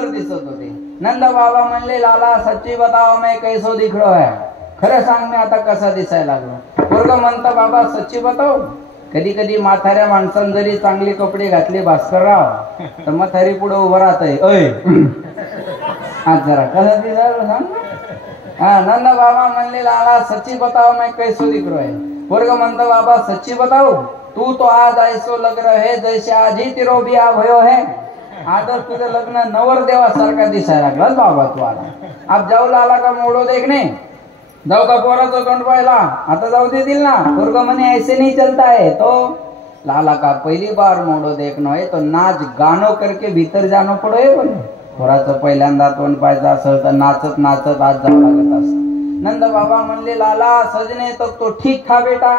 सुंदर दिसत होते. नंद बाबा म्हणले, लाला सच्ची बताओ मैं कैसो दिख रहा है, खरं सांग मी आता कसा दिसायला लागलो. पोरग म्हणता, बाबा सच्ची बताओ. कधी कधी म्हाताऱ्या माणसानं जरी चांगले कपडे घातले भास्करराव तर म्हातारी पुढे उभं राहतय, अय आज जरा कसं दिसायला सांग. नंद बाबा म्हणले, लाला सच्ची बताओ मैं कैसो दिख रहा है. पोरग म्हणता, बाबा सच्ची बताओ, तू तो आज ऐसो लग रहे जैसे आज ही तिरो बिया भयो है. आजच तुझं लग्न नवरदेवासारखा दिसायला लागलास बाबा तू आला. अब जाऊ लाला का मोडो देखने, जाऊ का पोराचं तोंड पाहिला, आता जाऊ देतील ना. पोरग म्हणे, ऐसे नहीं चलता है. तो लाला का पहली बार मोडो देखनो है तो नाच गाणं करके भीतर जाणं पडो. बोले पोराचं पहिल्यांदा तोंड पाहायचं असेल तर नाचत नाचत आज जावं लागत असत. नंद बाबा म्हणले, लाला सजने तक तो ठीक था बेटा,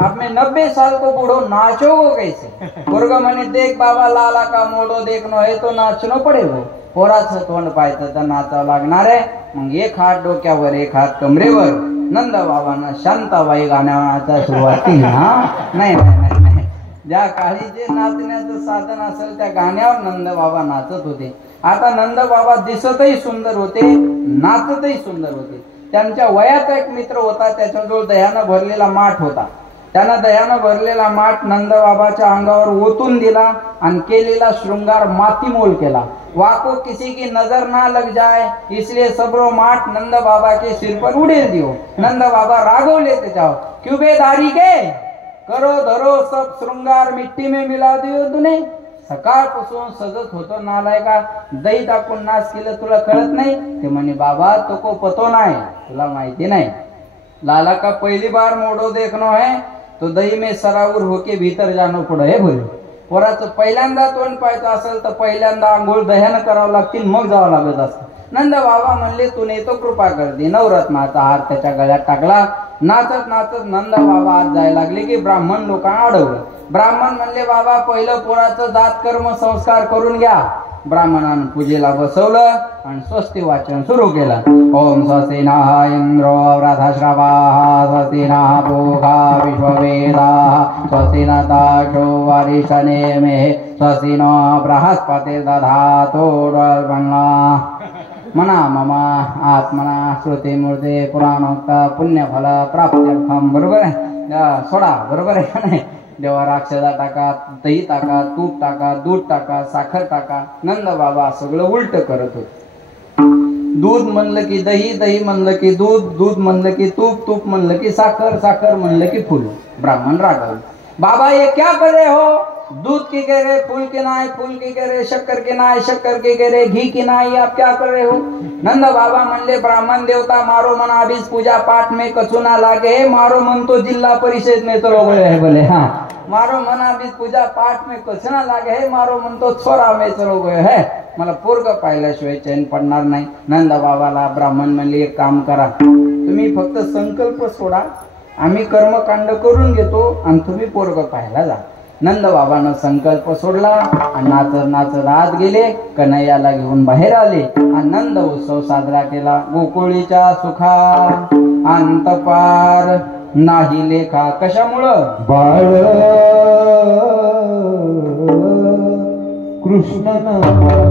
अब मैं 90 साल को बूढ़ो नाचोगो कैसे. पोरग म्हणे, देख बाबा लाला का मोडो देखनो है तो नाचनो पडेगो. पोराचं तोंड पाहायचं तर नाचावं लागणार आहे. मग एक हात डोक्यावर एक हात कमरेवर. नंद बाबांना शांताबाई गाण्याचा सुरुवात केली. नाही नाही नाही, ज्या काळी जे नाचण्याचं साधन असेल त्या गाण्यावर नंद बाबा नाचत होते. आता नंद बाबा दिसतही सुंदर होते, नाचतही सुंदर होते. त्यांच्या वयाचा एक मित्र होता, त्याच्याजवळ दह्यानं भरलेला माठ होता. त्यानं दह्यानं भरलेला माठ नंदबाबाच्या अंगावर ओतून दिला आणि केलेला शृंगार मातीमोल केला. वाको किसी की नजर ना लग जाए इसलिए सबरो माठ नंद बाबा के सिर पर उड़ेल दियो. नंद बाबा रागवले त्याच्यावर, क्यों बेदारी के करो धरो सब शृंगार मिट्टी में मिला दियो तूने. सकाळपासून सजत होतो नालायका, दही टाकून नाच केलं तुला कळत नाही. ते म्हणे, बाबा तो को पतो नाही, तुला माहिती नाही. लाला का पहली बार मोडो देखनो है तो दही में सरावर होके भीतर जाणं पुढे हे. बोले पोराचं पहिल्यांदा तोंड पाहायचं असेल तर पहिल्यांदा आंघोळ दह्यानं करावं लागतील, मग जावं लागत असतं. नंद बाबा म्हणले, तू नाही तो कृपा कर दे. नवरत्नाचा हार त्याच्या गळ्यात टाकला. नाचत नाचत नंद बाबा आज जायला लागले की ब्राह्मण लोकांना अडवलं. ब्राह्मण म्हणले, बाबा पहिलं पोराचं जात कर्म संस्कार करून घ्या. ब्राह्मणानं पूजेला बसवलं आणि स्वस्ती वाचन सुरू केलं. ओम स्वस्ति नः इंद्रो वृद्धश्रवाः स्वस्ति नः पूषा विश्ववेदाः स्वस्ति नः दाक्षो वरिष्ठनेमिः स्वस्ति नः बृहस्पतिर्दधातु मना मम आत्मना श्रुतिमूर्ते पुराणोक्त पुण्यफल प्राप्त्यर्थम. बरोबर आहे, सोडा बरोबर आहे का नाही. देवा राक्षसा टाका, दही टाका, तूप टाका, दूध टाका, साखर टाका. नंद बाबा सगळं उलट करत होते. दूध म्हणलं की दही, दही म्हणलं की दूध, दूध म्हणलं की तूप, तूप म्हणलं की साखर, साखर म्हणलं की फूल. ब्राह्मण रागवले, बाबा ये क्या कर रहे हो. दूध की कह रहे, फूल की नाय, फूल की कह रहे, शक्कर की नाय, शक्कर की कह रहे, घी की नाय, आप क्या कर रहे हो. नंद बाबा म्हणले, ब्राह्मण देवता मारो मन अभीज पूजा पाठ में कछु ना लागे. मारो मन तो जिल्हा परिषद में चलो गए है. बोले हाँ, मारो मन अभीज पूजा पाठ में कछु ना लागे है, मारो मन तो छोरा में चलो गए है. मला पोरग पाहिल्याशिवाय चैन पडणार नाही. नंद बाबाला ब्राह्मण म्हणले, एक काम करा, तुम्ही फक्त संकल्प सोडा, आम्ही कर्मकांड करून घेतो आणि तुम्ही पोरग पाहायला जा. नंद बाबानं संकल्प सोडला आणि नाचत नाचत आत गेले. कन्हैयाला घेऊन बाहेर आले आणि नंद उत्सव साजरा केला. गोकुळीच्या सुखा अंतपार नाही लेखा. कशामुळं. बाळ कृष्ण बाळ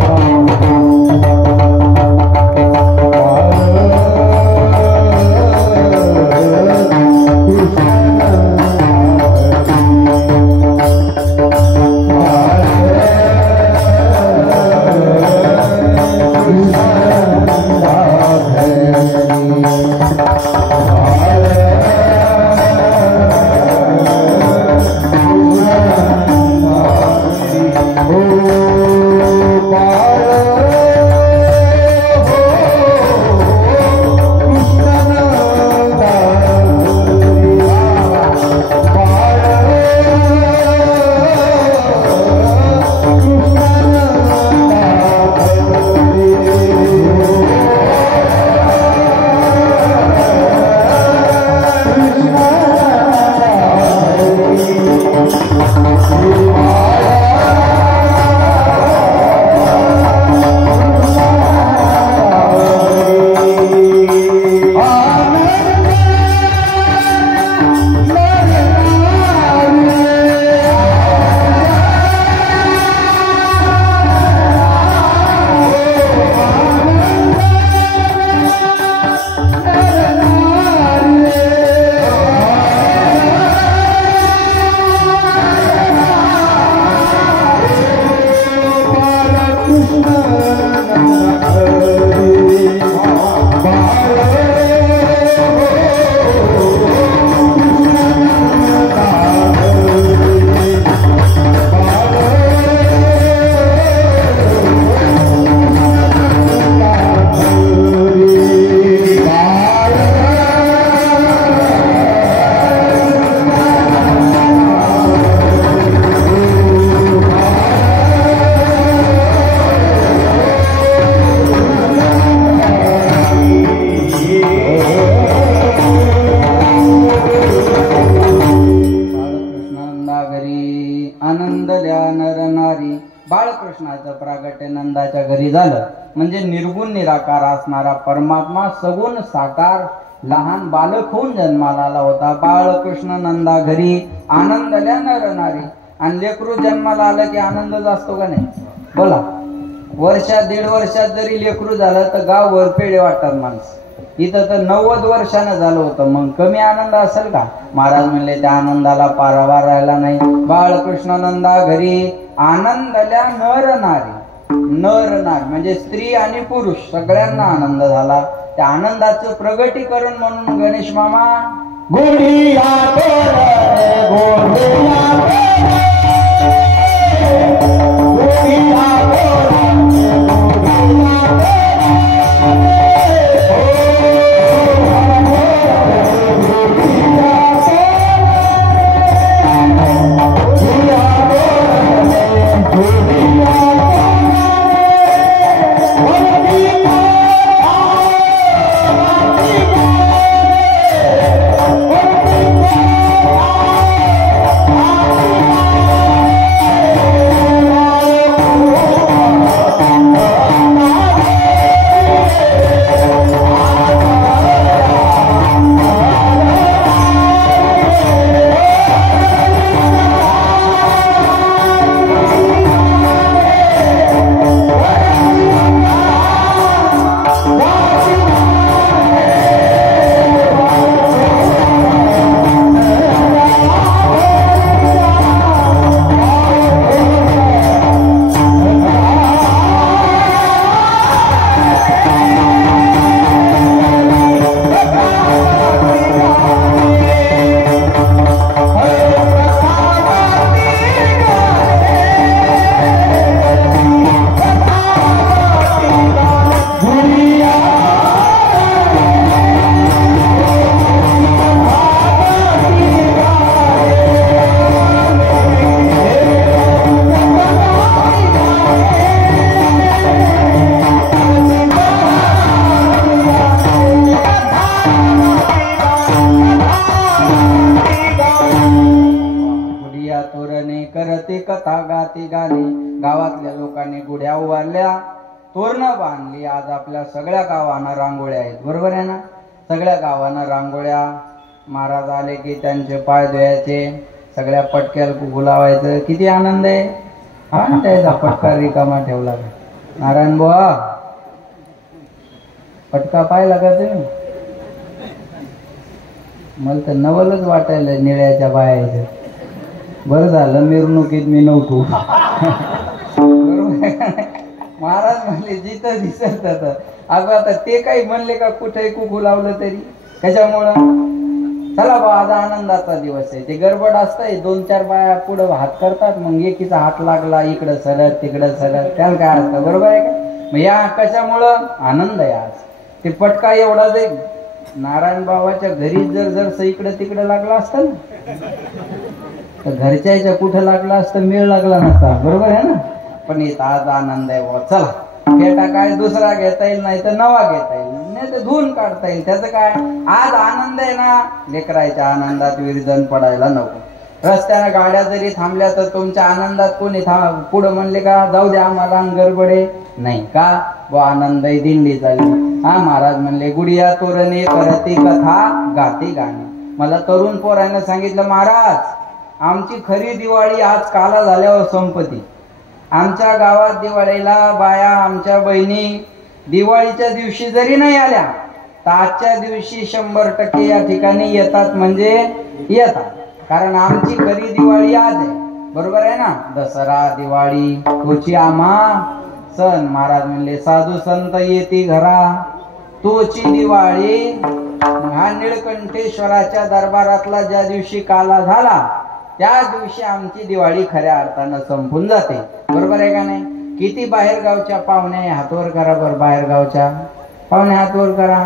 नर नारी. बाळकृष्णाचं प्रागट्य नंदाच्या घरी झालं म्हणजे निर्गुण निराकार असणारा परमात्मा सगुण साकार लहान बालक होऊन जन्माला आला होता. बाळकृष्ण नंदा घरी आनंदल्या नर नारी. आणि लेकरू जन्माला आलं की आनंदच असतो का नाही? बोला. वर्षात 1.5 वर्षात जरी लेकरू झालं तर गाव वरपेडे वाटतात माणसं. इथं तर 90 वर्षानं झालं होतं, मग कमी आनंद असेल का? महाराज म्हणले त्या आनंदाला पारावार राहिला नाही. बाळकृष्ण नंदा घरी आनंदल्या नर नारी. नर नारी म्हणजे स्त्री आणि पुरुष सगळ्यांना आनंद झाला. त्या आनंदाचं प्रगटीकरण म्हणून गणेश मामा गुढिया तोरण गोढिया गावातल्या लोकांनी गुढ्या उभारल्या, तोरणं बांधली. आज आपल्या सगळ्या गावांना रांगोळ्या आहेत, बरोबर आहे ना? सगळ्या गावांना रांगोळ्या. महाराज आले की त्यांचे पाय धुवायचे, सगळ्या पटक्याला कुकू लावायचं. किती आनंद आहे. हा त्याचा पटका रिकामा ठेवला. नारायण बुवा पटका पाहिला का तुम्ही? मला तर नवलच वाटायला निळ्याच्या बायाचं. बरं झालं मिरवणुकीत मी नव्हतो. महाराज म्हणले जिथं दिसत अगं आता ते काही म्हणले का कुठे कुकू लावलं तरी त्याच्यामुळं चला बा आज आनंदाचा दिवस आहे. ते गडबड असतंय, 2-4 बाया पुढं हात करतात, मग एकीचा हात लागला इकडं सरळ तिकडं सरळ, त्याला काय असतं, बरोबर आहे का? मग या कशामुळं आनंद आहे आज. ते पटका एवढा जाईल. नारायण बाबाच्या घरी जर इकडं तिकडं लागला असतं ना तर घरच्याच्या कुठं लागला असतं, मेळ लागला नसता, बरोबर आहे ना? पण इथं आज आनंद आहे बुवा. चला फेटा काय दुसरा घेता येईल, नाही तर नवा घेता येईल, नाही तर धुवून काढता येईल. त्याचं काय आज आनंद आहे ना. लेकरायच्या आनंदात विरजन पडायला नको. रस्त्याने गाड्या जरी थांबल्या तर तुमच्या आनंदात कोणी पुढं म्हणले का जाऊ द्या आम्हाला गडबडे नाही का व आनंद दिंडी चालली. हा महाराज म्हणले गुडिया तोरणे करती कथा गाती गाणी. मला तरुण पोरानं सांगितलं महाराज आमची खरी दिवाळी आज काला झाल्यावर संपती. आमच्या गावात दिवाळीला बाया आमच्या बहिणी दिवाळीच्या दिवशी जरी नाही आल्या तर आजच्या दिवशी 100% या ठिकाणी येतात, म्हणजे येतात. कारण आमची खरी दिवाळी आज आहे, बरोबर आहे ना? दसरा दिवाळी तोची आम्हा सण. महाराज म्हणले साधू संत येती घरा तोची दिवाळी. हा निळकंठेश्वराच्या दरबारातला ज्या दिवशी काला झाला त्या दिवशी आमची दिवाळी खऱ्या अर्थानं संपून जाते, बरोबर आहे का नाही? किती बाहेर गावच्या पाहुणे हातवर करा बरं. बाहेर गावच्या पाहुणे हातवर करा.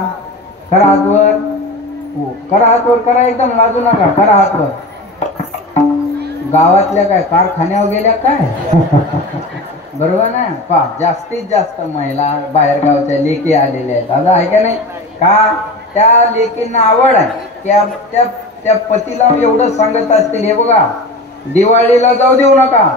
करा हातवर, करा हातवर, करा एकदम लाजू नका, करा हातवर. गावातल्या काय कारखान्यावर गेल्या काय? बरोबर ना? पा जास्तीत जास्त महिला बाहेर गावच्या लेकी आलेल्या आहेत. आता आहे का नाही? का त्या लेकींना आवड आहे, त्या पतीला एवढं सांगत असतील हे बघा दिवाळीला जाऊ देऊ नका,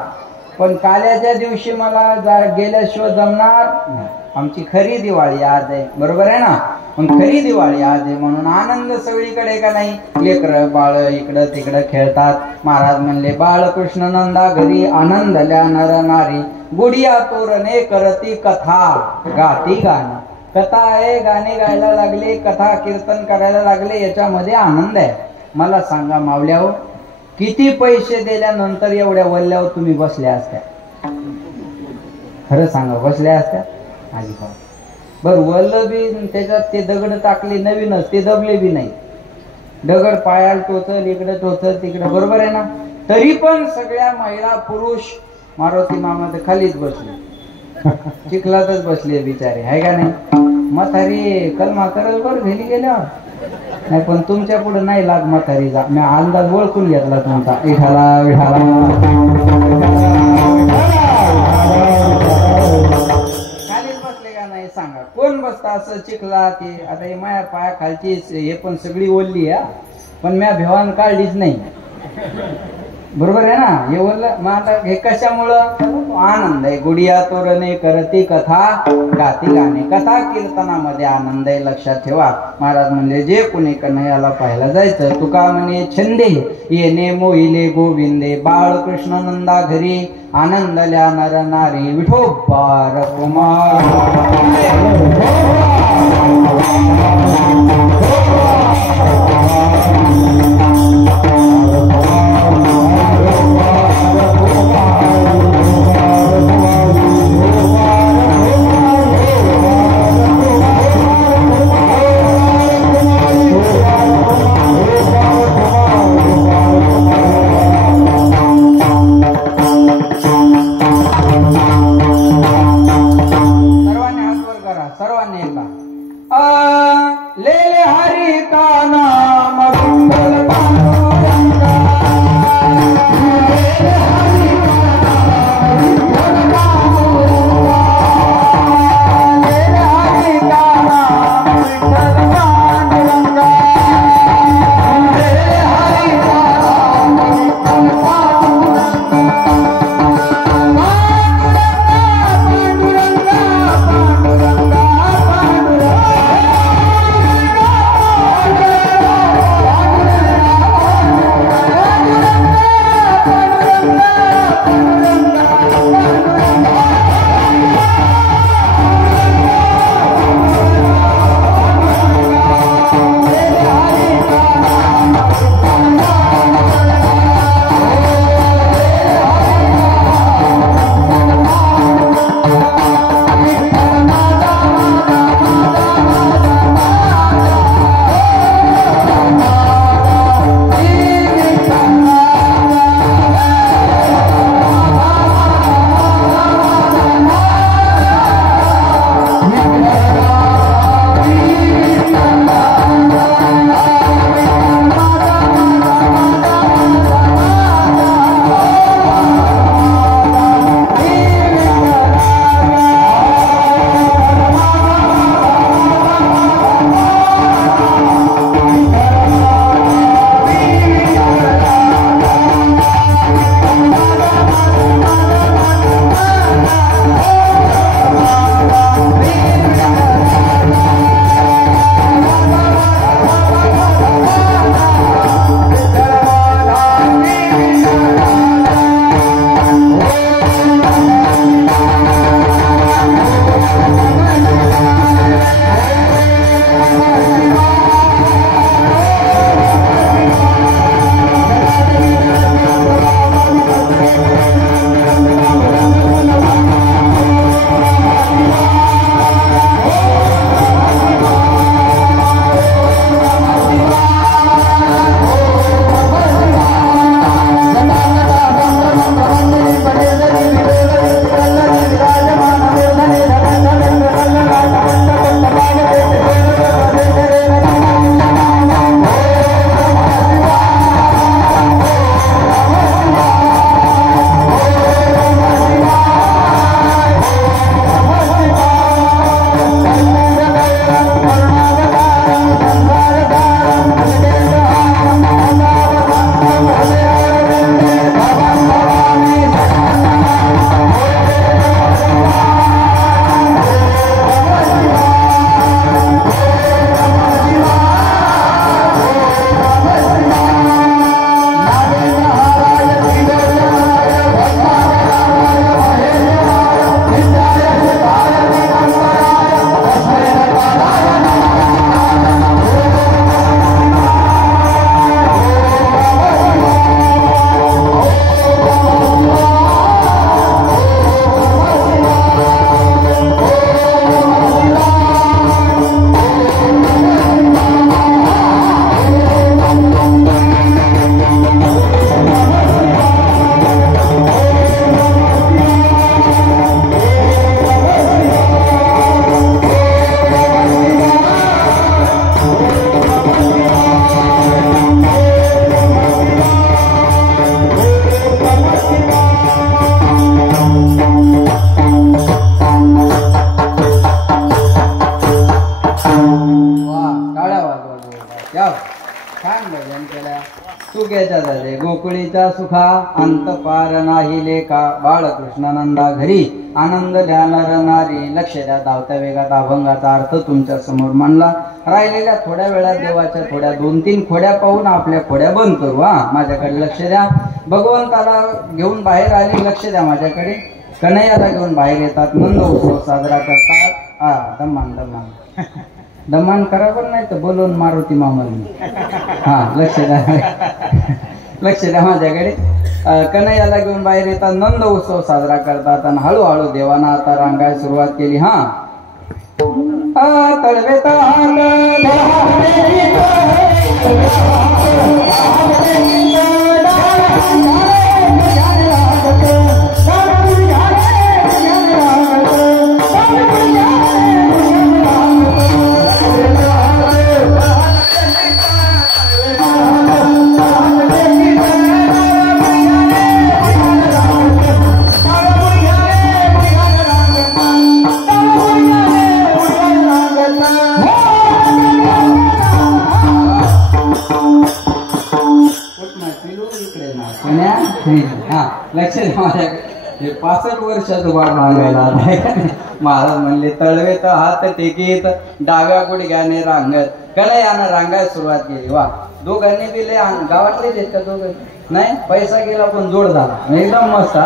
पण काल्याच्या दिवशी मला गेल्याशिवाय जमणार नाही. आमची खरी दिवाळी आज आहे, बरोबर आहे ना? पण खरी दिवाळी आज आहे म्हणून आनंद सगळीकडे का नाही. लेकर बाळ इकडं तिकडं खेळतात. महाराज म्हणले बाळकृष्ण नंदा घरी आनंदल्या नर नारी गुडिया तोरणे करती कथा गाती गाणं. कथा आहे, गाणे गायला लागले, कथा कीर्तन करायला लागले, याच्यामध्ये आनंद आहे. मला सांगा मावल्याहो, किती पैसे दिल्यानंतर एवढ्या वल्ल्यावर तुम्ही बसल्या असत्या? खरं सांगा, बसल्या असत्या? अजिबात. बर वल्ल बी त्याच्यात ते दगड टाकले नवीनच, ते दबले बी नाही. दगड पायाला टोचल, इकडे टोचल, तिकडे, बरोबर आहे ना? तरी पण सगळ्या महिला पुरुष मारुती मामा तर खालीच बसले, चिखलातच बसले बिचारे, आहे का नाही? म्हातारी कलमा करल बर घरी गेल्यावर. नाही पण तुमच्या पुढे नाही लाग म्हातारी जा. मी अंदाज ओळखून घेतला तुमचा. विठाला विठाला खालीच बसले का नाही सांगा? कोण बसता असं चिखला? ते आता हे माया पाया खालची हे पण सगळी ओढली आहे, पण म्या भेवान काढलीच नाही, बरोबर आहे ना? हे बोललं मग आता हे कशामुळं? आनंद आहे. गुडिया तोरणे करती कथा गाती गाणे. कथा कीर्तनामध्ये आनंद आहे, लक्षात ठेवा. महाराज म्हणले जे कुणी कन्हैयाला पाहायला जायचं, तुका म्हणे छंदे येणे मोहिले गोविंदे बाळकृष्ण नंदा घरी आनंदल्या नर नारी विठोबा कुमार. सर्वांनी एकदा ले ले हरी का नाम विठ्ठल सुख्याच्या झाले गोकुळीच्या सुखा अंत पार नाही लेखा बाळकृष्णानंदा घरी आनंद द्या नर नारी लक्ष द्या धावत्या वेगात अभंगाचा अर्थ तुमच्या समोर मांडला राहिलेल्या थोड्या वेळात देवाच्या थोड्या 2-3 खोड्या पाहून आपल्या खोड्या बंद करू माझ्याकडे लक्ष द्या भगवंताला घेऊन बाहेर आले लक्ष द्या माझ्याकडे कन्हैयाला घेऊन बाहेर येतात नंद उत्सव साजरा करतात दम्मान दम्मान दमान करा पण नाही तर बोलून मारुती मामाला लक्ष द्या लक्ष द्या माझ्याकडे कन्हैयाला घेऊन बाहेर येतात नंद उत्सव साजरा करतात आणि हळूहळू देवाना आता रांगायला सुरुवात केली तळवेत लक्ष द्या माझ्याकडे 65 वर्षाचं बाळ मागायला महाराज म्हणले तळवे तर हात टेकीत डाव्या गुडघ्याने रांगत कन्हैयानं रांगायला सुरुवात केली वा दोघांनी बिले गावातले देत का दोघं नाही पैसा गेला पण जोड झाला एकदम मस्त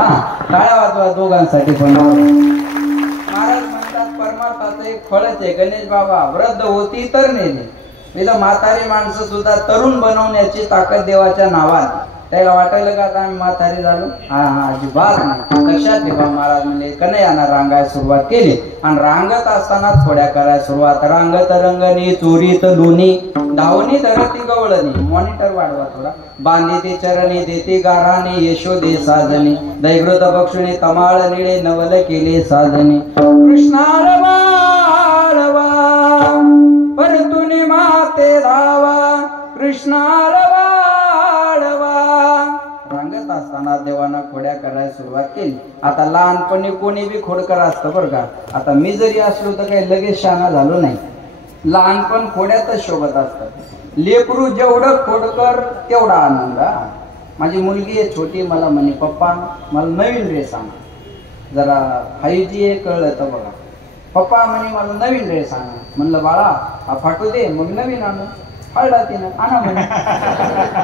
टाळ्या वाजवा दोघांसाठी पण महाराज म्हणतात परमार्थाचं एक फळच आहे गणेश बाबा वृद्ध होती तर नेले इथं म्हातारी माणसं सुद्धा तरुण बनवण्याची ताकद देवाच्या नावात त्याला वाटायला का आता आम्ही म्हातारी झालो अजिबात नाही लक्षात ठेवा महाराज म्हणजे कन्हैयानं रांगायला सुरुवात केली आणि रांगत असताना थोड्या करायला सुरुवात रांगत रंगणी चोरीत लोणी धावणी धरती गवळणी मॉनिटर वाढवा थोडा बांधी ते चरणी देते गाराने यशोदे साजनी दैवृत बक्षुने तमाळ निळे नवल केले साजनी कृष्णाळवा परतुनी माते धावा कृष्णाळवा रांगत असताना देवाना खोड्या करायला सुरुवात केली आता लहानपणी कोणी बी खोडकर असतं बरं का आता मी जरी असलो तर काही लगेच शाना झालो नाही लहानपण खोड्यातच शोभत असतात लेकरू जेवढं खोडकर तेवढा आनंद माझी मुलगी आहे छोटी मला म्हणे पप्पा मला नवीन ड्रेस आणा जरा 5G कळलं तर बघा पप्पा म्हणे मला नवीन ड्रेस आणा म्हणलं बाळा हा फाटू दे मग नवीन आणू हळडा तिनं आणा म्हणे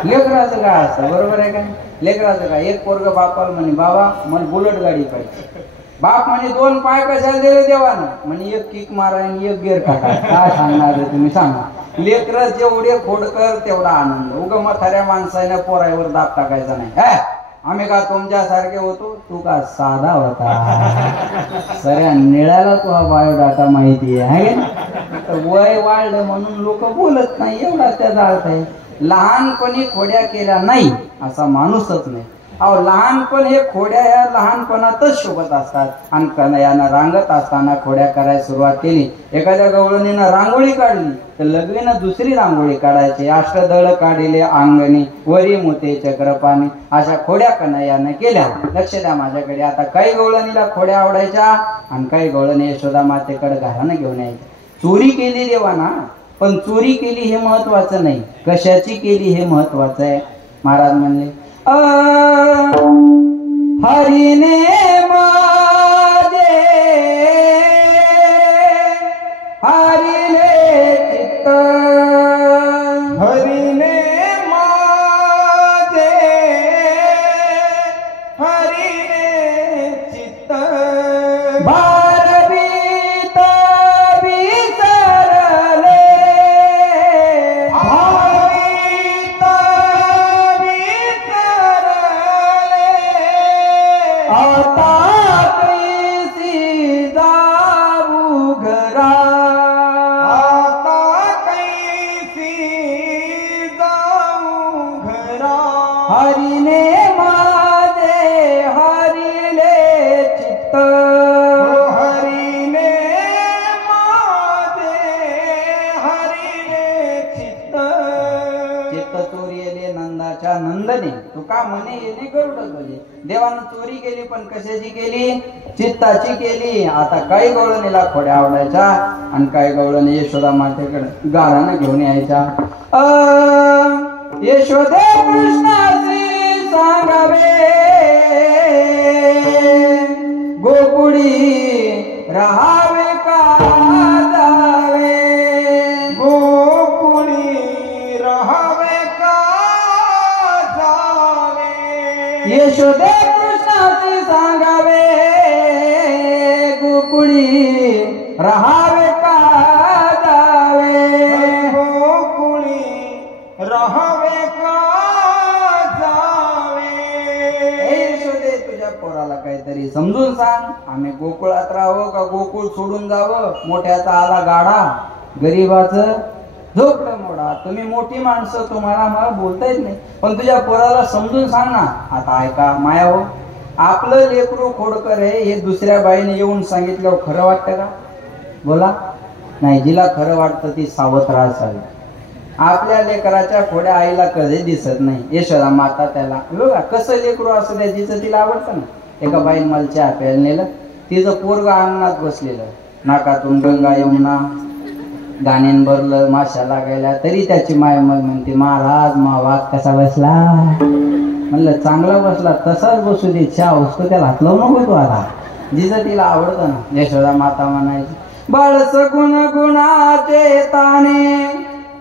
लेकराचं काय असतं बरोबर आहे का लेकराचं काय एक पोरग बापाला म्हणे बाबा मला बुलेट गाडी पाहिजे बाप म्हणे 2 पाय कशाला दिले देवानं म्हणे एक किक मारा आणि एक गेअर टाका काय सांगणार आहे तुम्ही सांगा लेकर जेवढे खोडकर तेवढा आनंद उग म्हाताऱ्या माणसाने पोरावर दाब टाकायचा नाही आम्ही का तुमच्यासारखे होतो तू का साधा होता सगळ्या निळाला तुझा बायोडाटा माहिती आहे वय वाढलं म्हणून लोक बोलत नाही एवढा त्याचा अर्थ आहे लहानपणी खोड्या केल्या नाही असा माणूसच नाही अहो लहानपण हे खोड्या या लहानपणातच शोभत असतात आणि कन्हैयानं रांगत असताना खोड्या करायला सुरुवात केली एखाद्या गवळणीनं रांगोळी काढली तर लगेच दुसरी रांगोळी काढायची अष्टदळ काढिले अंगणी वरी मोते चक्रपाणी अशा खोड्या कन्हैयानं केल्या लक्ष द्या माझ्याकडे आता काही गवळणीला खोड्या आवडायच्या आणि काही गवळणी यशोदा मातेकडे घरानं घेऊन यायच्या चोरी केली देवाना पण चोरी केली हे महत्वाचं नाही कशाची केली हे महत्वाचं आहे महाराज म्हणले हरिने माझे हरिले चित्त हरिने माझे हरिले चित्त भारवीत विसरले भारवीत आता कैसी जाऊ घरा आता कैसी जाऊ घरा हरिने माझे हरिले चित्त हरिने माझे हरिले चित्त चित्त चोरीले नंदाच्या नंदने तू का म्हणे येणे गरुड ध्वजे देवानं चोरी केली पण कशाची केली चित्ताची केली आता काही गवळणीला खोड्या आवडायच्या आणि काही गवळणी यशोदा मातेकडे गारानं घेऊन यायच्या यशोदे कृष्णाची सांगावे गोकुळी राहावे का जावे गोकुळी राहावे का जावे यशोदे कृष्णाची सांगावे गोकुळी राहावे का जावे गोकुळी राहावे का जावे यशोदे तुझ्या पोराला काहीतरी समजून सांग आम्ही गोकुळात राहावं का गोकुळ सोडून जावं मोठ्याचा आला गाडा गरीबाचं झोपडं मोडा तुम्ही मोठी माणसं तुम्हाला मला बोलता येत नाही पण तुझ्या पोराला समजून सांग ना आता ऐका माया हो आपलं लेकरू खोडकर आहे हे दुसऱ्या बाईने येऊन सांगितल्यावर खरं वाटतं का बोला नाही जिला खरं वाटतं ती सावध राहावी आपल्या लेकराच्या खोड्या आईला कधी दिसत नाही यशोदा माता त्याला बघा कसं लेकरू असं त्या जिचं तिला आवडतं ना एका बाईने मला चहा प्यायला नेलं तिचं पोरग अंगणात बसलेलं नाकातून गंगा यमुना गाण्यान भरलं माशा लागायला तरी त्याची माय मग म्हणते महाराज मा वाघ कसा बसला म्हणलं चांगला बसला तसाच बसू दे चहा उसको त्याला हात लावू नको तू आता जिचं तिला आवडतं ना यशोदा माता म्हणायची बाळस गुण गुणाचे ताने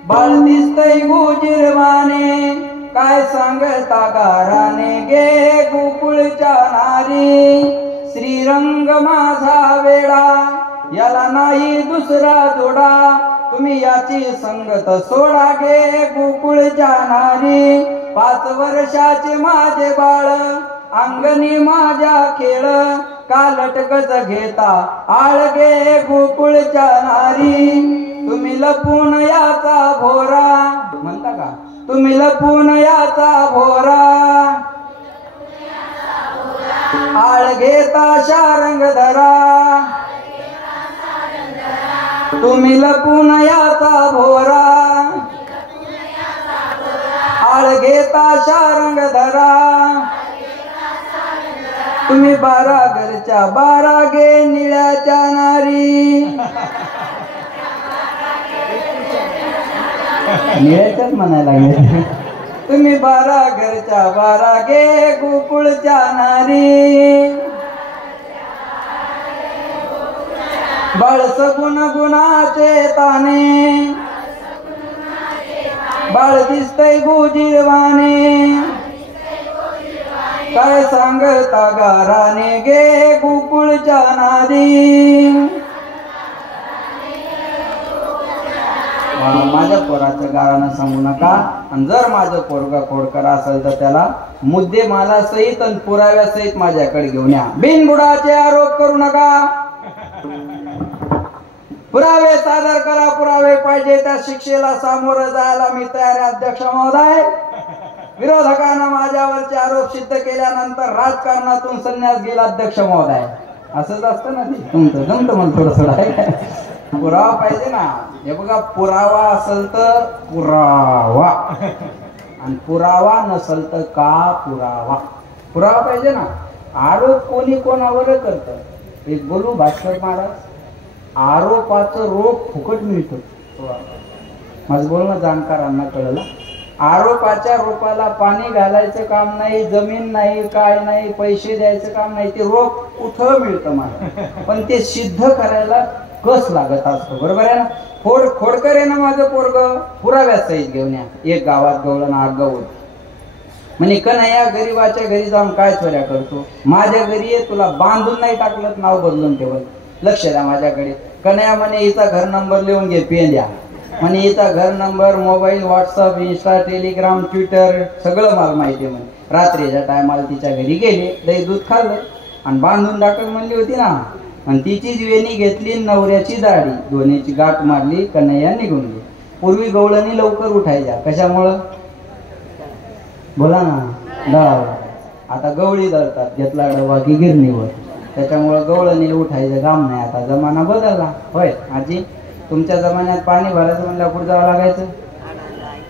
बाळ दिसतय गुजिरवाने काय सांगता गाराने गे गोकुळच्या नारी श्रीरंग माझा वेडा याला नाही दुसरा जोडा तुम्ही याची संगत सोडा गे गोकुळच्या नारी 5 वर्षाचे माझे बाळ अंगणी माझ्या खेळ का लटकच घेता आळगे गोकुळच्या नारी तुम्ही लपून याचा भोरा म्हणता का तुम्ही लपून याचा भोरा आळ घेता शारंग धरा तुम्ही लपून याचा भोरा आळ घेता शारंग धरा तुम्ही 12 घरच्या 12 गे निळ्याच्या नारी निळ्याच्याच म्हणायला लागले तुम्ही 12 घरच्या 12 गे गोकुळच्या नारी बाळ सगुण गुणाचे ताने बाळ दिसतय गुजिरवाने काय सांगता गाराने गे गोकुळच्या नारी माझ्या पोराचं गारानं सांगू नका आणि जर माझं पोरगा खोडकर असेल तर त्याला मुद्दे मला सहित आणि पुराव्या सहित माझ्याकडे घेऊन या बिनबुडाचे आरोप करू नका पुरावे सादर करा पुरावे पाहिजे त्या शिक्षेला सामोरं जायला मी तयार आहे अध्यक्ष महोदय विरोधकांना माझ्यावरचे आरोप सिद्ध केल्यानंतर राजकारणातून संन्यास गेला अध्यक्ष महोदय असंच असतं ना ते तुमचं जमतं मला थोडं आहे पुरावा पाहिजे ना हे बघा पुरावा असेल तर पुरावा आणि पुरावा नसेल तर का पुरावा पाहिजे ना आरोप कोणी कोणावर करत एक बोलू भास्कर महाराज आरोपाचं रोप फुकट मिळतो माझं बोलणं जाणकारांना कळलं आरोपाच्या रोपाला पाणी घालायचं काम नाही जमीन नाही काय नाही पैसे द्यायचं काम नाही ते रोप कुठं मिळतं मला पण ते सिद्ध करायला कस लागत असतो बरोबर आहे ना खोडकर आहे ना माझं पोरग पुराव्यात सहित घेऊन या एक गावात गवळण आगवून म्हणे कन्हैया गरीबाच्या घरी जाऊन काय चोऱ्या करतो माझ्या घरी ये तुला बांधून नाही टाकलं नाव बदलून ठेवत लक्ष द्या माझ्याकडे कन्हैया म्हणे हिचा घर नंबर लिहून घे पेन द्या म्हणे हिचा घर number mobile WhatsApp Insta Telegram Twitter सगळं मला माहिती आहे म्हणे रात्रीच्या टायमाला तिच्या घरी गेले दही दूध खाल्लं आणि बांधून टाकत म्हणली होती ना आणि तिचीच वेणी घेतली नवऱ्याची दाढी दोन्हीची गाठ मारली कन्हैया निघून गेली पूर्वी गवळणी लवकर उठायच्या कशामुळं बोला ना दळावर आता गवळी दळतात घेतला डबा की गिरणीवर त्याच्यामुळं गवळणी उठायचं काम नाही आता जमाना बदलला होय आजी तुमच्या जमान्यात पाणी भरायचं म्हणलं कुठं जावं लागायचं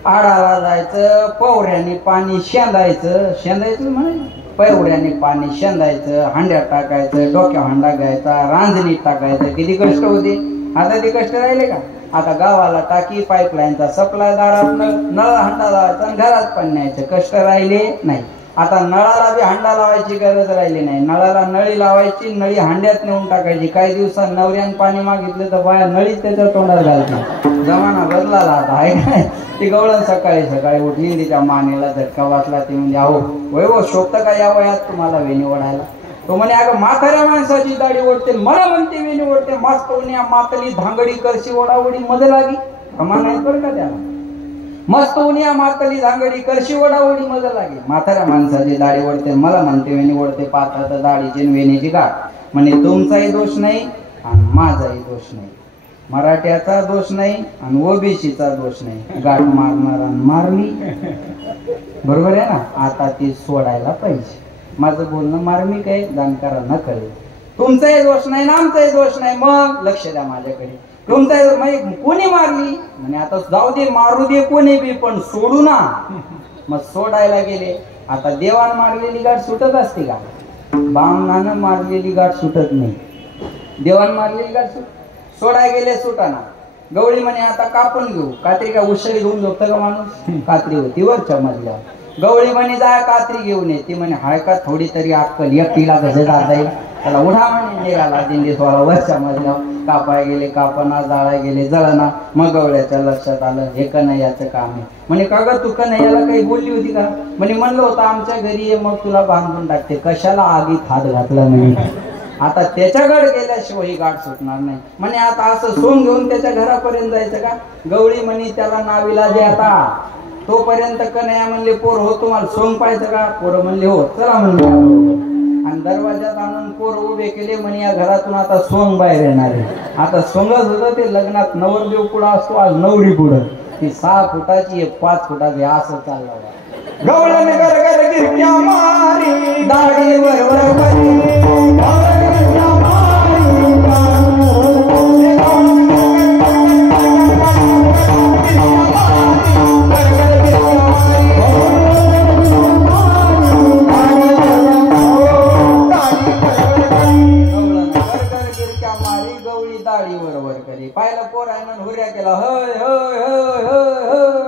आडाला जायचं पवऱ्याने पाणी शेंदायचं म्हणे पैवड्याने पाणी शेंदायचं हांड्यात टाकायचं डोक्या हांडा घ्यायचा रांजणीत टाकायचं किती कष्ट होते आता ते कष्ट राहिले का आता गावाला टाकी पाईपलाईनचा सप्लाय दारात नळ हांडा लावायचा आणि घरात पण न्यायचं, कष्ट राहिले नाही. आता नळाला बी हांडा लावायची गरज राहिली नाही. नळाला नळी लावायची, नळी हांड्यात नेऊन टाकायची. काही दिवसात नवऱ्यानं पाणी मागितलं तर बाया नळीच त्याच्या तोंडात घालते. जमाना बदलाला आता आहे का नाही. ती गवळण सकाळी सकाळी उठली, तिच्या मानेला झटका वाचला. ती म्हणजे अहो वैभव शोभतं का या वयात तुम्हाला वेणी ओढायला. तो म्हणे अगं म्हाताऱ्या माणसाची दाढी ओढते, मला म्हणते वेणी ओढते. मस्त उन्या मातली धांगडी करशी ओढाओढी मध लागी. प्रमाण नाही बरं का त्याला. मस्त उन्या मातली धांगडी करशी ओढाओढी मध लागे. म्हाताऱ्या माणसाची दाढी ओढते, मला म्हणते वेणी ओढते. पाहता तर दाढीची वेणीची गाठ. म्हणे तुमचाही दोष नाही आणि माझाही दोष नाही, मराठ्याचा दोष नाही आणि ओबीसीचा दोष नाही. गाठ मारणार मारली, बरोबर आहे ना. आता ती सोडायला पाहिजे. माझं बोलणं मार्मिक आहे, जाणकारांना कळेल. तुमचाही दोष नाही ना आमचाही दोष नाही. मग लक्ष द्या माझ्याकडे. तुमचाही कोणी मारली म्हणे आता जाऊ दे, मारू दे कोणी बी, पण सोडू ना. मग सोडायला गेले. आता देवान मारलेली गाठ सुटत असते का? बामणानं मारलेली गाठ सुटत नाही. देवान मारलेली गाठ सोडाय गेले सुटाना. गवळी म्हणे आता कापून घेऊ. कात्री का उशरी घेऊन झोपतं का माणूस? कात्री होती वरच्या मजल्यावर. गवळी म्हणे जाय कात्री घेऊन ये. ती म्हणे हाय का थोडी तरी अक्कल, एकटीला कसं जाता येईल. त्याला उठा म्हणे निघाला दिंडी सोळा वरच्या मजल्यावर. कापाय गेले कापना, जाळाय गेले जळना. मग गवळ्याच्या लक्षात आलं हे कन्हैयाचं काम आहे. म्हणे का ग तू कन्हैयाला काही बोलली होती का? म्हणे म्हणलं होतं आमच्या घरी ये मग तुला बांधून टाकते. कशाला आगीत हात घातला म्हणे. आता त्याच्याकडे गेल्याशिवाय ही गाठ सुटणार नाही. म्हणे आता असं सोंग घेऊन त्याच्या घरापर्यंत जायचं का? गवळी म्हणे त्याला नाविलाज आहे आता. तोपर्यंत कन्हैया म्हणले पोर हो तुम्हाला सोंग पाहायचं का? पोरं म्हणले हो चला म्हणले. आणि दरवाजात आणून पोर उभे केले. म्हणे या घरातून आता सोंग बाहेर येणार आहे. आता सोंगच होतं ते लग्नात नवरदेव पुढं असतो, आज नवरी पुढं. ती 6 फुटाची 5 फुटाची असं चाललं. गवळण गरगर गिरक्या मारी दाढी वर पाहिलं पोर आहे हुर्या केला. हय हय हय हय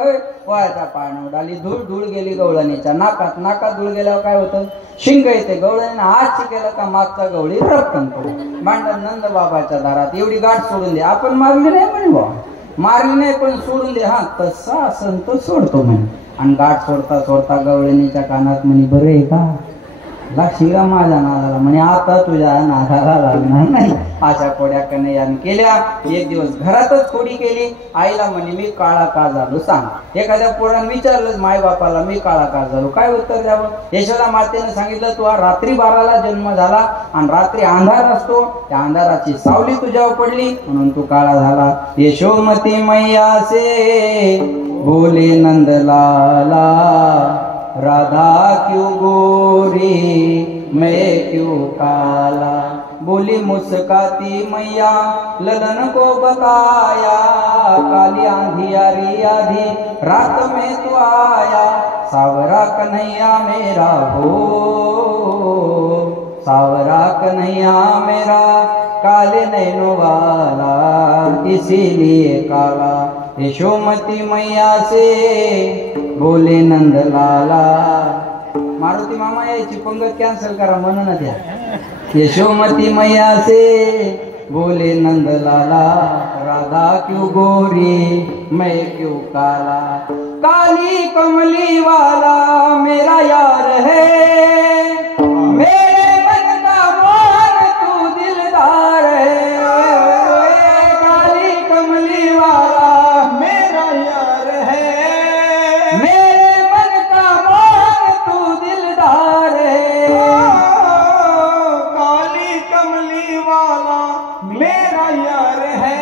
हय वायचा पाणी उडाली. धूळ धूळ गेली गवळणीच्या नाकात. नाकात धूळ गेल्यावर काय होतं? शिंग येते. गवळणीनं हात केलं का मागचा गवळी रपकन पडतो. भांडण नंद बाबाच्या दारात. एवढी गाठ सोडून दे. आपण मारली नाही म्हणे बा, मारली नाही पण सोडून दे. हा तसा असन तो सोडतो म्हणे. आणि गाठ सोडता सोडता गवळणीच्या कानात म्हणे बरं आहे का? लक्षी का माझ्या नादाला? म्हणे आता तुझ्या नादाला लागणार नाही. अशा खोड्या कन्हैयाने केल्या. एक दिवस घरातच खोडी केली. आईला म्हणे मी काळा का झालो सांग. एखाद्या पोराने विचारलं माय बापाला मी काळा का झालो, काय उत्तर द्यावं? यशोदा मातेने सांगितलं तू रात्री 12ला जन्म झाला आणि रात्री अंधार असतो, त्या अंधाराची सावली तुझ्यावर पडली म्हणून तू काळा झाला. यशोमती मैया से बोले नंदलाला राधा क्यों गोरी मैं क्यों काला. बोली मुस्काती मैया ललन को बताया काली आंधी आरी आधी रात में तू आया. सावरा कन्हैया मेरा हो, सावरा कन्हैया मेरा काले नैनो वाला इसीलिए काला. यशोमती मैया से बोले नंदलाला. मारुती मामा यायची पंगत कॅन्सल करा म्हणून द्या. यशोमती मैया से बोले नंदलाला राधा क्यों गोरी मैं क्यों काला. काली कमली वाला मेरा यार है, मेरे मन का मोहन तू दिलदार है. काली कमली वाला मेरा यार है, मेरे मन का मोहन तू दिलदार है. काली कमली वाला मेरा यार है,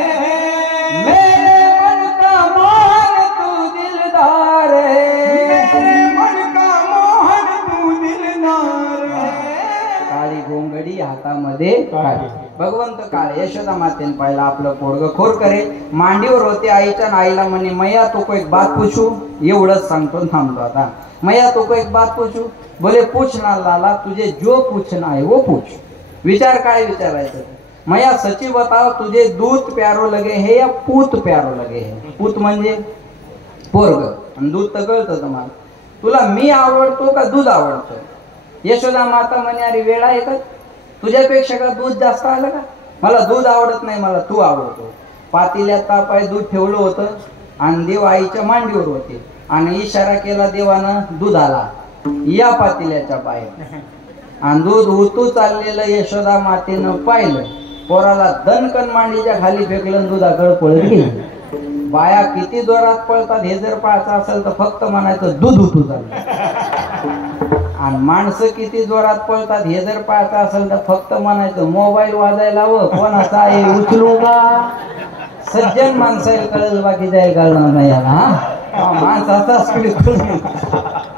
मेरे मन का मोहन तू दिलदार है. मेरे मन का मोहन तू दिलदार है. काळी घोंगडी हातामध्ये काळी. भगवंत काळे यशोदा मातेने पाहिला आपलं पोरग खोर करे. मांडीवर होते आईच्या. आईला म्हणे मैया तो को एक बात पूछू. एवढंच सांगतो थांबतो आता. मैया तो को एक बात पूछू. बोले पूछ ना लाला, तुझे जो पूछना है वो पूछ. विचार काय विचारायचं? मया सची बताओ तुझे दूध प्यारो लगे हे या पूत प्यारो लगे हे. पूत म्हणजे पोरग आणि दूध तर कळतं तुम्हाला. तुला मी आवडतो का दूध आवडतं? यशोदा माता म्हणे अरे वेळा येतात तुझ्यापेक्षा का दूध जास्त आलं का? मला दूध आवडत नाही, मला तू आवडतो. पातेल्यात तापाय दूध ठेवलं होतं आणि देव आईच्या मांडीवर होते आणि इशारा केला देवानं दुधाला या पातेल्याच्या बाहेर. आणि दूध उतू चाललेलं यशोदा मातेनं पाहिलं. पोराला दणकन मांडीच्या खाली फेकलं, दुधाकडे पळत गेली. बाया किती जोरात पळतात हे जर पाहायचं असेल तर फक्त म्हणायचं दूध उतू चाललं. आणि माणसं किती जोरात पळतात हे जर पाहायचं असेल तर फक्त म्हणायचं मोबाईल वाजायला हवं, कोणाचा आहे उचलू का? सज्जन माणसाला कळलं, बाकी जाईल कळणार नाही याला. हा माणसाचाच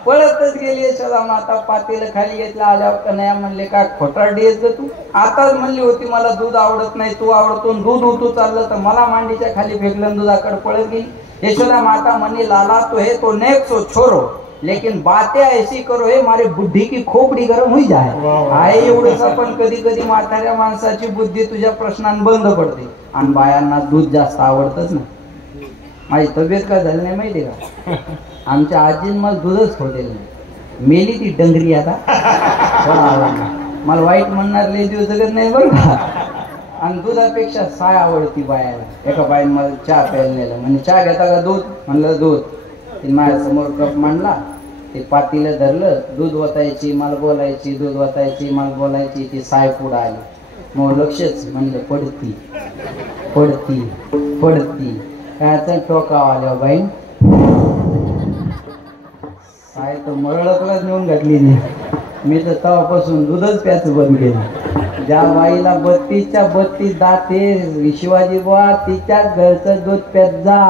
पळतच गेली यशोदा माता. पातेलं खाली घेतलं. आल्यावर कन्हैया म्हणले का खोटारडी आहेस ग तू? आताच म्हणली होती मला दूध आवडत नाही, तू आवडतो. दूध उतू चाललं तर मला मांडीच्या खाली फेकलं, दुधाकडे पळत गेली. यशोदा माता म्हणली लाला तो है तो नेक सो छोरो लेकिन बातें ऐसी करो हे मारे बुद्धी की खोपडी गरम होई जाय. आहे एवढंच. पण कधी कधी म्हाताऱ्या माणसाची बुद्धी तुझ्या प्रश्नांत बंद पडते आणि बायांना दूध जास्त आवडतच नाही. माझी तब्येत काय झाली नाही माहिती का? आमच्या आजीन मला दूधच खोटेल नाही. मेली ती डंगरी आता. मला वाईट म्हणणार लय दिवस जगत नाही बरं का. आणि दुधापेक्षा साय आवडती बायाला. एका बाईने मला चहा प्यायला नेलं. म्हणजे चहा घेता का दूध? म्हणलं दूध. ती माझ्या समोर कप मांडला, ते पातीला धरलं, दूध वतायची मला बोलायची, दूध वतायची मला बोलायची. ती साय पुढं आली. मग लक्षच म्हणलं पडती पडती पडती काय टोकाव आल्या बाई. साय तर मरळकलाच नेऊन घातली नाही. मी तर तेव्हापासून दूधच प्यायचं बंद केलं. ज्या बाईला 32च्या 32 दाते शिवाजी बुवा तिच्याच घरचं दूध प्यात जा,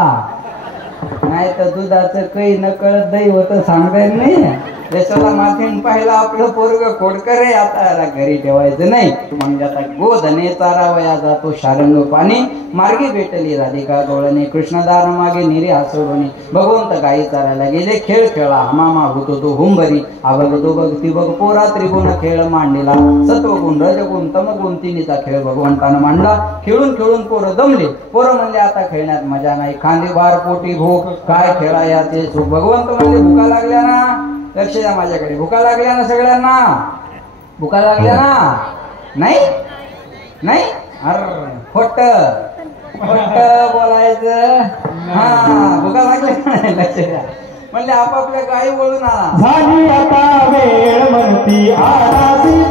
नाही तर दुधाचं काही न कळत दही होतं सांगता येत नाही. यशोदा मातेन पाहिलं आपलं पोरग खोडकर आहे, आता घरी ठेवायचं नाही. म्हणजे आता गोधने चारावया जातो शारंग पाणी, मार्गी भेटली राधिका गवळणी, कृष्णदार मागे निरी हासोडणी. भगवंत गाई चारायला गेले, खेळ खेळा हमामा होतो तो हुंबरी. आबगतो बघती बघ पोरा त्रिगुण खेळ मांडलेला, सत्वगुण रजगुण तमगुण तिन्हीचा खेळ भगवंतानं मांडला. खेळून खेळून पोरं दमले. पोरं म्हणले आता खेळण्यात मजा नाही, खांदे बार पोटी भूक, काय खेळायाचे सुख. भगवंत म्हणले भुका लागल्या ना, लक्ष द्या माझ्याकडे. भुका लागल्या ना सगळ्यांना? भुका लागल्या ना? नाही नाही अरे खोट खोट बोलायचं. हा भुका लागल्या नाही, लक्ष द्या. म्हणले आपापल्या गाई वळून आला. झाली आता वेळ म्हणती आराधी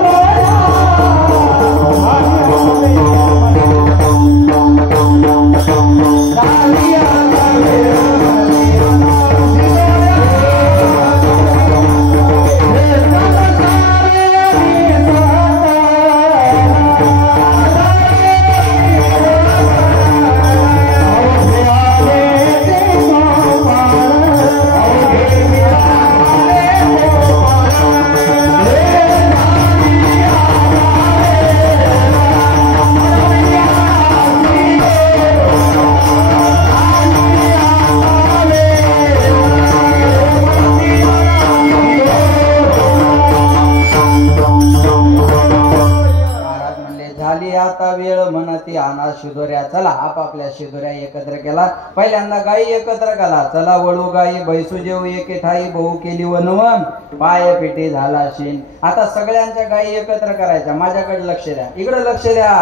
शिदोऱ्या. चला आपापल्या शिदोऱ्या एकत्र केला. पहिल्यांदा गायी एकत्र केला. चला वळू गायी बैसू जेव एके ठाई, बहु केली वनवन पाय पेटी झाला शेण. आता सगळ्यांच्या गायी एकत्र करायच्या. माझ्याकडे लक्ष द्या, इकडे लक्ष द्या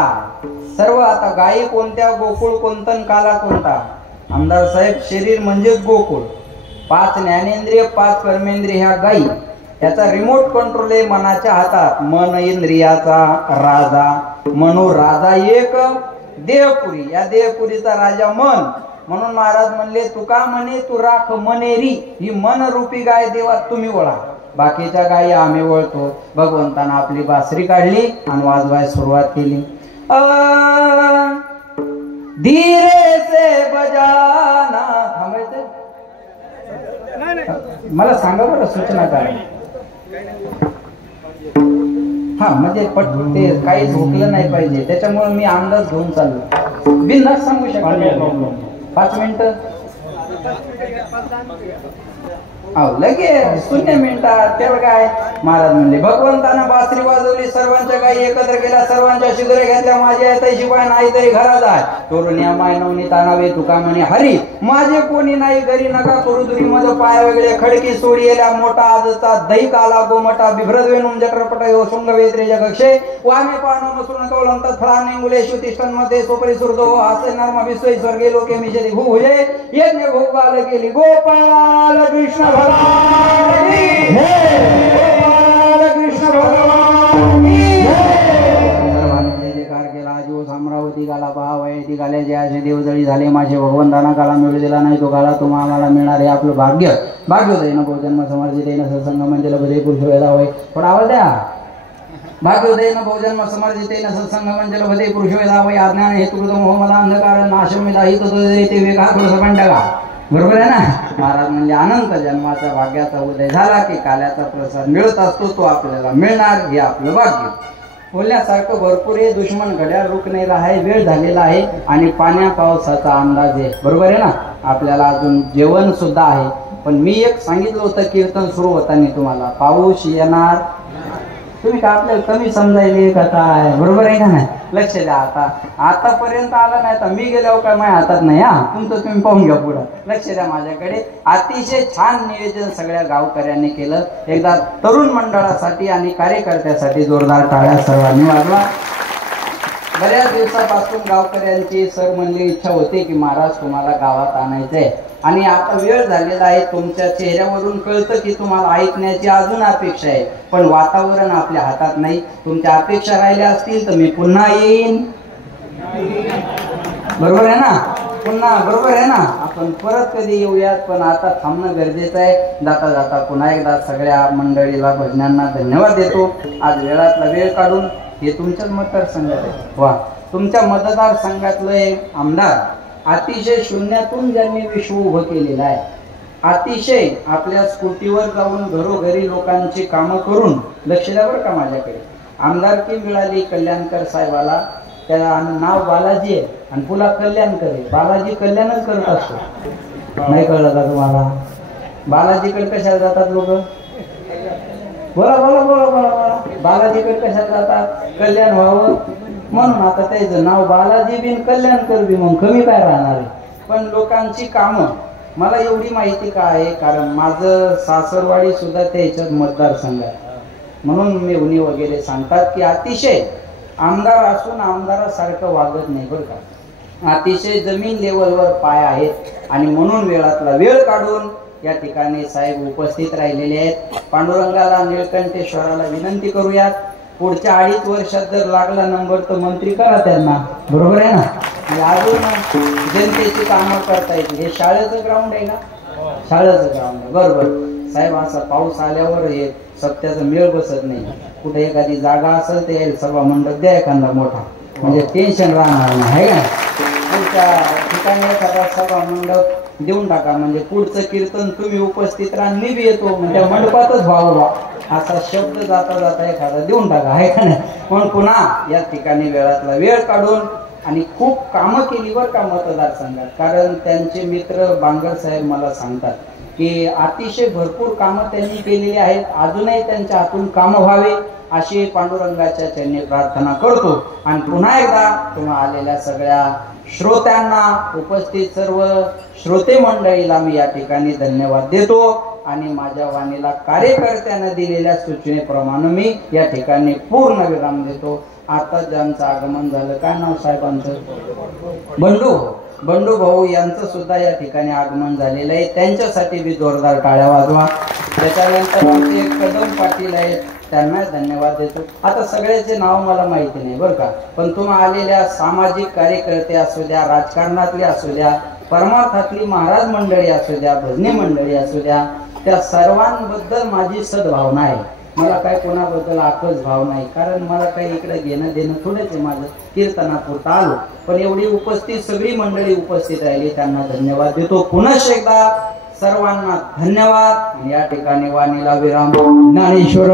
सर्व. आता गायी कोणत्या? गोकुळ कोणतं, काला कोणता? आमदार साहेब शरीर म्हणजेच गोकुळ. 5 ज्ञानेंद्रिय 5 कर्मेंद्रिय ह्या गायी. त्याचा रिमोट कंट्रोल आहे मनाच्या हातात. मन इंद्रियाचा राजा. म्हणू राजा एक देवपुरी. या देवपुरीचा राजा मन. म्हणून महाराज म्हणले तुका म्हणे तू राख मनेरी. ही मन रूपी गाय देवात तुम्ही वळा, बाकीच्या गायी आम्ही वळतो. भगवंतानं आपली बासरी काढली आणि वाजवाय सुरुवात केली. धीरे से बजाना. थांबायचं? मला सांगा बरं सूचना काय. हा म्हणजे पट ते काही झोकलं नाही पाहिजे, त्याच्यामुळे मी अंदाज घेऊन चाललो. बिनधास्त सांगू शकतो. 5 मिनिटं अहो लगेच 0 मिनिटात. त्याला काय महाराज म्हणले, भगवंतानं बासरी वाजवली, सर्वांच्या गायी एकत्र केल्या, सर्वांच्या शिदुरे घेतल्या, माझ्या येता शिवाय नाही तरी घरात आहे. तोरण्या माय नवनी तानावे तुका म्हणे हरी, माझे कोणी नाही घरी, नका करू दुरी मज पाय वेगळे, खडकी सोडी येल्या मोठा आजचा दही काला गोमटा, बिभ्रद वेणून जठरपट यो शृंग वेत्रे जगक्षे, वामे पानो मसुरण कौलंत फळाने मुलेशु तिष्ठन मध्ये सोपरी सुरदो हासे नर्म विश्व स्वर्गे लोके मिशे भूभुजे यज्ञ भोगवाल केली. गोपाल कृष्ण भगवान की जय, गोपाल कृष्ण भगवान की जय. जयकार केला जीव अमरावती गाला भाव आहे ती गाल्याचे असे देवजळी झाले माझे, भगवंताना काला मिळू दिला नाही तो काला तुम्हा आम्हाला मिळणार आहे आपलं भाग्य. भाग्योदयन भोजन्म समर्जितेन सत्संग मंजल भरे पुरुष वेळा होय. पण आवाज द्या. भाग्योदयन भोजन्म समर्जितेन सत्संग मंजल भरे पुरुष वेळा होय. अज्ञान हेतुकृत मोह मला अंधकार नाशमिदाही तो ते वेगा थोडंसं बंडगा. बरोबर आहे ना. महाराज म्हणजे अनंत जन्माचा भाग्याचा उदय झाला की काल्याचा प्रसाद मिळत असतो, तो आपल्याला मिळणार हे आपलं भाग्य. बोलण्यासारखं भरपूर आहे. दुश्मन घड्याळ रुकलेला आहे, वेळ झालेला आहे आणि पाण्या पावसाचा अंदाज आहे. बरोबर आहे ना. आपल्याला अजून जेवण सुद्धा आहे. पण मी एक सांगितलं होतं कीर्तन सुरू होताना तुम्हाला, पाऊस येणार. तुम्ही का आपल्याला कमी समजायले का काय? बरोबर आहे का नाही. लक्ष द्या. आतापर्यंत आला नाही तर मी गेल्यावर काय माझ्या हातात नाही. तुमचं तुम्ही पाहून घ्या पुढं. लक्ष द्या माझ्याकडे. अतिशय छान नियोजन सगळ्या गावकऱ्यांनी केलं. एकदा तरुण मंडळासाठी आणि कार्यकर्त्यासाठी जोरदार टाळ्या सर्वांनी वाजवा. बऱ्याच दिवसापासून गावकऱ्यांची सर म्हणली इच्छा होती की महाराज तुम्हाला गावात आणायचंय आणि आता वेळ झालेला आहे. तुमच्या चेहऱ्यावरून कळतं की तुम्हाला ऐकण्याची अजून अपेक्षा आहे, पण वातावरण आपल्या हातात नाही. तुमच्या अपेक्षा राहिल्या असतील तर मी पुन्हा येईन. बरोबर आहे ना. पुन्हा बरोबर आहे ना. आपण परत कधी येऊयात, पण आता थांबणं गरजेचं आहे. जाता जाता पुन्हा एकदा सगळ्या मंडळीला भजनांना धन्यवाद देतो. आज वेळातला वेळ काढून हे तुमच्याच मतदारसंघात आहे. वा, तुमच्या मतदारसंघातलं एक आमदार अतिशय शून्यातून ज्यांनी विश्व उभं केलेलं आहे. अतिशय आपल्या स्कूटीवर जाऊन घरोघरी लोकांची कामं करून, लक्ष द्या बरं का माझ्याकडे, आमदारकी मिळाली कल्याणकर साहेबाला. त्या नाव बालाजी आहे आणि पुन्हा कल्याणकर आहे. बालाजी कल्याणच करत असतो. नाही कळलं का तुम्हाला? बालाजीकडे कशाला जातात लोक? बोला बोला बोला बोला बोला. बालाजीकडे कशाला जातात? कल्याण व्हावं म्हणून. आता त्याचं नाव बालाजी बिन कल्याणकर बी, मग कमी काय राहणार आहे. पण लोकांची कामं मला एवढी माहिती का आहे, कारण माझं सासरवाडी सुद्धा त्याच्यात मतदारसंघ आहे. म्हणून मेहुणी वगैरे सांगतात की अतिशय आमदार असून आमदारासारखं वागत नाही बरं का. अतिशय जमीन लेवलवर पाय आहेत आणि म्हणून वेळातला वेळ काढून या ठिकाणी साहेब उपस्थित राहिलेले आहेत. पांडुरंगाला निळकंठेश्वराला विनंती करूयात, पुढच्या 2.5 वर्षात जर लागला नंबर तर मंत्री करा त्यांना. बरोबर आहे ना. अजून जनतेची कामं करता येतील. हे शाळेचं ग्राउंड आहे का? शाळेचं ग्राउंड आहे. बरोबर साहेब. असा पाऊस आल्यावर हे सप्त्याचा मेळ बसत नाही. कुठे एखादी जागा असेल ते सभा मंडप द्या एखादा मोठा, म्हणजे टेन्शन राहणार नाही का. पुढच्या ठिकाणी एखादा सभा मंडप देऊन टाका, म्हणजे पुढचं कीर्तन तुम्ही उपस्थित राहा, मी बी येतो, म्हणजे मंडपातच व्हावं असा शब्द जाता जाता एखादा देऊन टाका, आहे का नाही. पण पुन्हा या ठिकाणी वेळातला वेळ काढून आणि खूप कामं केली बरं का मतदारसंघात. कारण त्यांचे मित्र बांगर साहेब मला सांगतात की अतिशय भरपूर कामं त्यांनी केलेली आहेत. अजूनही त्यांच्या हातून कामं व्हावे अशी पांडुरंगाच्या चरणी प्रार्थना करतो. आणि पुन्हा एकदा तुम्हा आलेल्या सगळ्या श्रोत्यांना, उपस्थित सर्व श्रोते मंडळीला मी या ठिकाणी धन्यवाद देतो. आणि माझ्या वाणीला कार्यकर्त्यांना दिलेल्या सूचनेप्रमाणे मी या ठिकाणी पूर्ण विराम देतो. आता ज्यांचं आगमन झालं, काय नाव साहेबांचं? बंडू भाऊ यांचं सुद्धा या ठिकाणी आगमन झालेलं आहे. त्यांच्यासाठी बी जोरदार टाळ्या वाजवा. त्याच्यानंतर आमचे एक कदम पाटील आहेत, त्यांना धन्यवाद देतो. आता सगळ्याचे नाव मला माहिती नाही बरं का, पण तुम्ही आलेल्या सामाजिक कार्यकर्ते असू द्या, राजकारणातले असू द्या, परमार्थातली महाराज मंडळी असू द्या, भजनी मंडळी असू द्या, त्या सर्वांबद्दल माझी सद्भावना आहे. मला काय कोणाबद्दल आकस भाव नाही, कारण मला काही इकडे घेणं देणं थोडंच आहे. माझं कीर्तनापुरतं आलो, पण एवढी उपस्थित सगळी मंडळी उपस्थित राहिली, त्यांना धन्यवाद देतो. पुन्हा एकदा सर्वांना धन्यवाद. या ठिकाणी वाणीला विराम. ज्ञानेश्वर